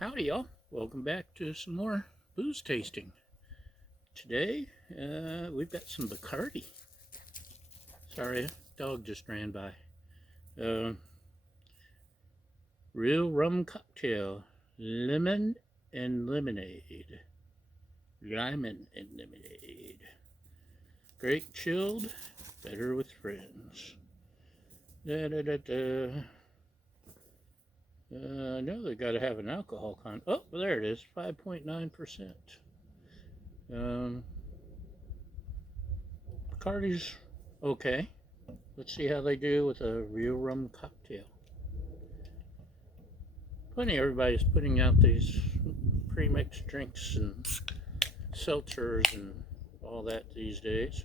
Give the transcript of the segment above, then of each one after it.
Howdy, y'all. Welcome back to some more booze tasting. Today, we've got some Bacardi. Sorry, a dog just ran by. Real rum cocktail. Lemon and lemonade. Limon and lemonade. Great chilled, better with friends. Da da da da. I know they got to have an alcohol content. Oh, there it is, 5.9%. Bacardi's okay. Let's see how they do with a real rum cocktail. Funny, everybody's putting out these pre-mixed drinks and seltzers and all that these days.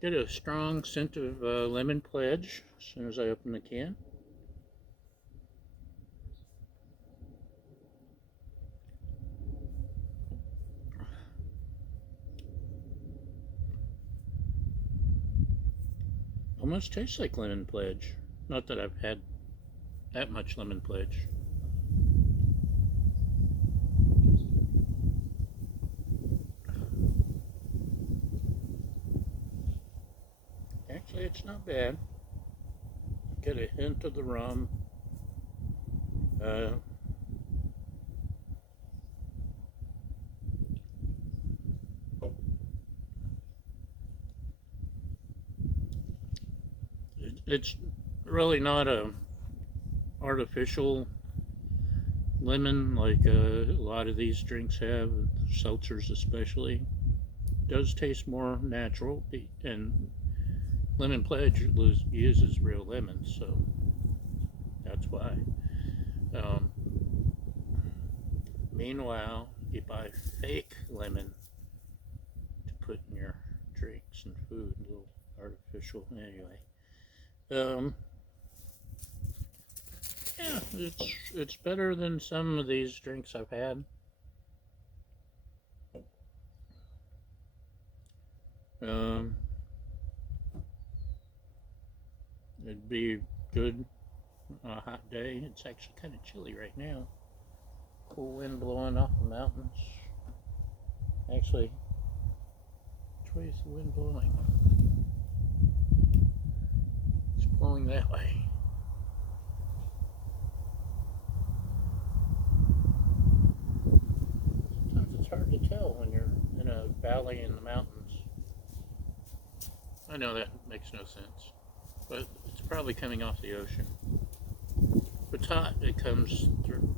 Get a strong scent of lemon pledge as soon as I open the can. Almost tastes like lemon pledge. Not that I've had that much lemon pledge. Actually, it's not bad. Get a hint of the rum. It's really not a artificial lemon like a lot of these drinks have, seltzers especially. It does taste more natural, and Lemon Pledge uses real lemons, so that's why. Meanwhile, you buy fake lemon to put in your drinks and food, a little artificial anyway. Yeah, it's better than some of these drinks I've had. It'd be good on a hot day. It's actually kind of chilly right now. Cool wind blowing off the mountains. Actually, which way is the wind blowing? It's blowing that way. Sometimes it's hard to tell when you're in a valley in the mountains. I know that makes no sense, but it's probably coming off the ocean. If it's hot, it comes through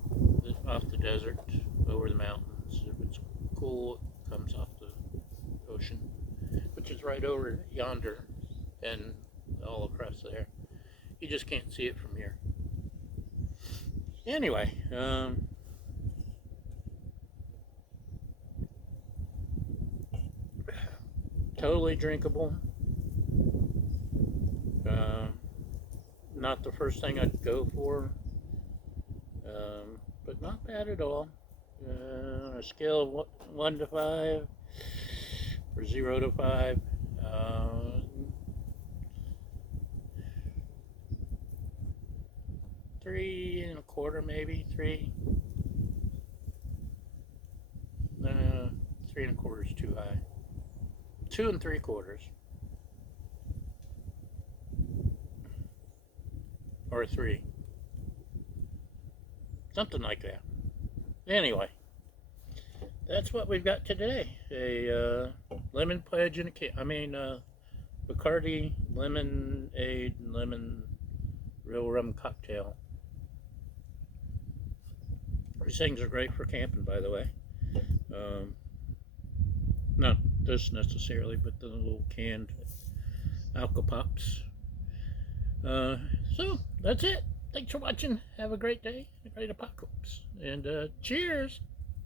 off the desert over the mountains. If it's cool, it comes off the ocean, which is right over yonder and all across there. You just can't see it from here. Anyway, totally drinkable. Not the first thing I'd go for, but not bad at all. On a scale of 1 to 5, or 0 to 5, 3 1/4 maybe, 3. 3 1/4 is too high. 2 3/4. Or 3. Something like that. Anyway, that's what we've got today. A lemon pledge in a can. Bacardi lemonade and lemon real rum cocktail. These things are great for camping, by the way. Not this necessarily, but the little canned Alka Pops. So that's it. Thanks for watching. Have a great day, a great apocalypse, and cheers.